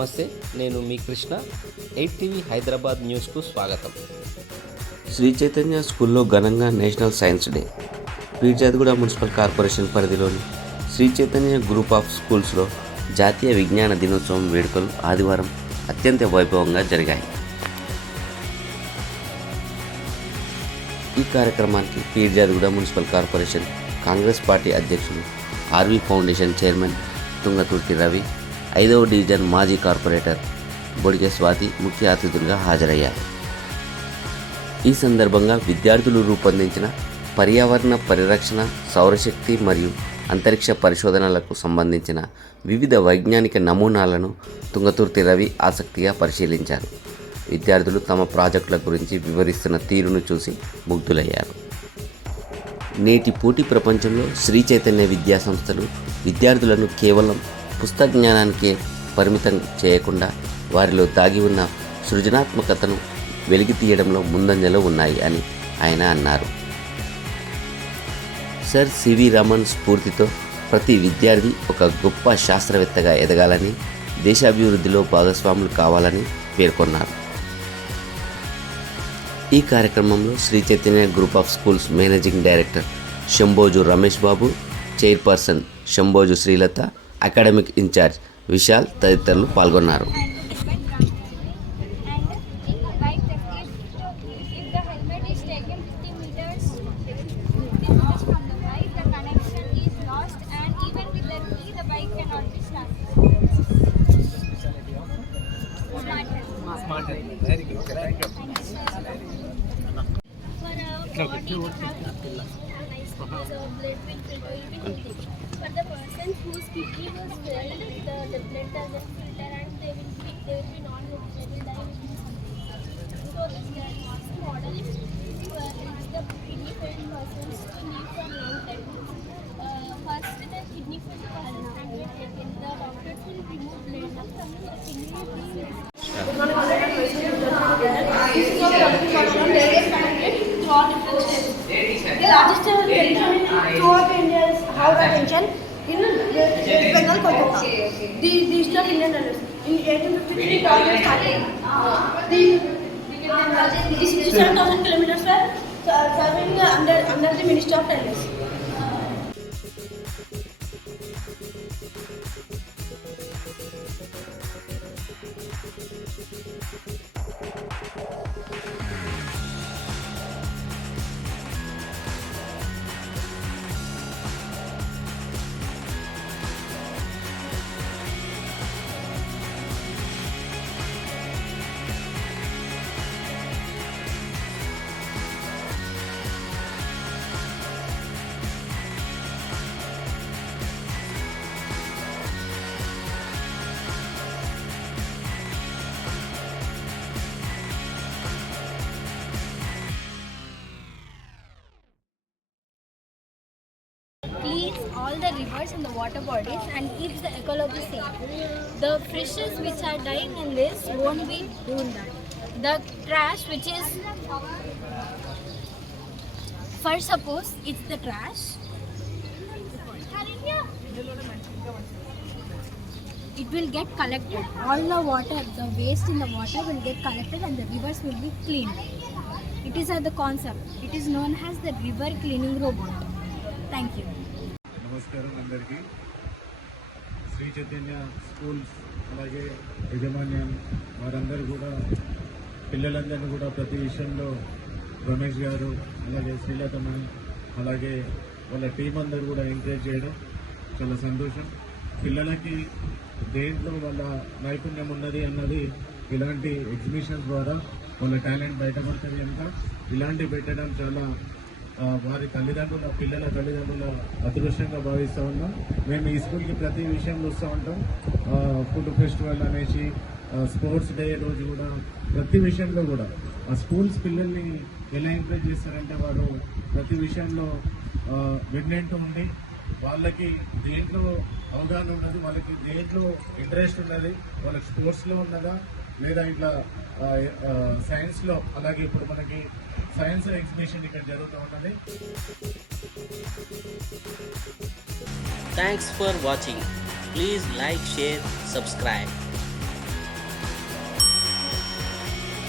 నమస్తే, నేను మీ కృష్ణ. 8 టీవీ హైదరాబాద్ న్యూస్కు స్వాగతం. శ్రీ చైతన్య స్కూల్లో ఘనంగా national science day. Peerzadiguda municipal corporation పరిధిలోని శ్రీ చైతన్య గ్రూప్ ఆఫ్ స్కూల్స్లో జాతీయ విజ్ఞాన దినోత్సవం వేడుకలు ఆదివారం అత్యంత వైభవంగా జరిగాయి. ఈ కార్యక్రమానికి Peerzadiguda municipal corporation Congress party అధ్యక్షులు, RV foundation chairman Tungaturthi Ravi, 5వ డివిజన్ మాజీ కార్పొరేటర్ బొడిగె స్వాతి ముఖ్య అతిథులుగా హాజరయ్యారు. ఈ సందర్భంగా విద్యార్థులు రూపొందించిన పర్యావరణ పరిరక్షణ, సౌరశక్తి మరియు అంతరిక్ష పరిశోధనలకు సంబంధించిన వివిధ వైజ్ఞానిక నమూనాలను తుంగతుర్తి రవి ఆసక్తిగా పరిశీలించారు. విద్యార్థులు తమ ప్రాజెక్టుల గురించి వివరిస్తున్న తీరును చూసి ముగ్ధులయ్యారు. నేటి పోటీ ప్రపంచంలో శ్రీ చైతన్య విద్యా సంస్థలు విద్యార్థులను కేవలం పుస్తక జ్ఞానానికే పరిమితం చేయకుండా వారిలో దాగి ఉన్న సృజనాత్మకతను వెలికి తీయడంలో ముందంజలో ఉన్నాయి అని ఆయన అన్నారు. సర్ సివి రమన్ స్ఫూర్తితో ప్రతి విద్యార్థి ఒక గొప్ప శాస్త్రవేత్తగా ఎదగాలని, దేశాభివృద్ధిలో భాగస్వాములు కావాలని పేర్కొన్నారు. ఈ కార్యక్రమంలో Sri Chaitanya group of schools managing director Shambhoju Ramesh Babu, chairperson Shambhoju Srilatha, academic incharge Vishal తదితరులు పాల్గొన్నారు. For the persons whose kidney was failed, the blood doesn't filter and they will be non-living, they will die. So this model is to help the kidney failed persons to live for long time. First, the kidney failed persons can be taken. The doctors will remove blood from the kidney. The largest television throughout India is held attention in West Bengal, Kolkata. The digital Indian dollars. In 1853, Congress started. The 67,000 kilometers were serving under the Ministry of Railways. Cleans all the rivers and the water bodies and keeps the ecology safe. The fishes which are dying in this won't be doing that. The trash which is, for suppose it's the trash, it will get collected. All the water, the waste in the water will get collected and the rivers will be cleaned. It is the concept. It is known as the river cleaning robot. Thank you. నమస్కారం అందరికీ. Shri Chaitanya schools అలాగే యజమాన్యం వారందరూ కూడా పిల్లలందరినీ కూడా ప్రతి విషయంలో రమేష్ గారు అలాగే శ్రీలతమణి అలాగే వాళ్ళ టీం అందరూ కూడా ఎంకరేజ్ చేయడం చాలా సంతోషం. పిల్లలకి దేంట్లో వాళ్ళ నైపుణ్యం ఉన్నది అన్నది ఇలాంటి ఎగ్జిబిషన్స్ ద్వారా వాళ్ళ టాలెంట్ బయటపడుతుంది కనుక ఇలాంటివి పెట్టడం చాలా వారి తల్లిదండ్రుల పిల్లల తల్లిదండ్రుల అదృష్టంగా భావిస్తూ ఉన్నాం. మేము ఈ స్కూల్కి ప్రతి విషయంలో వస్తూ ఉంటాం. ఫుడ్ ఫెస్టివల్ అనేసి, స్పోర్ట్స్ డే రోజు కూడా ప్రతి విషయంలో కూడా ఆ స్కూల్స్ పిల్లల్ని ఎలా ఎంకరేజ్ చేస్తారంటే వారు ప్రతి విషయంలో విన్నెంటూ ఉండి వాళ్ళకి దేంట్లో అవగాహన ఉన్నది, వాళ్ళకి దేంట్లో ఇంట్రెస్ట్ ఉన్నది, వాళ్ళకి స్పోర్ట్స్లో ఉన్నదా లేదా ఇట్లా సైన్స్లో, అలాగే ఇప్పుడు మనకి సైన్స్ ఎగ్జిబిషన్ ఇక్కడ జరుగుతూ ఉన్నది. Thanks for watching. Please like, share, subscribe.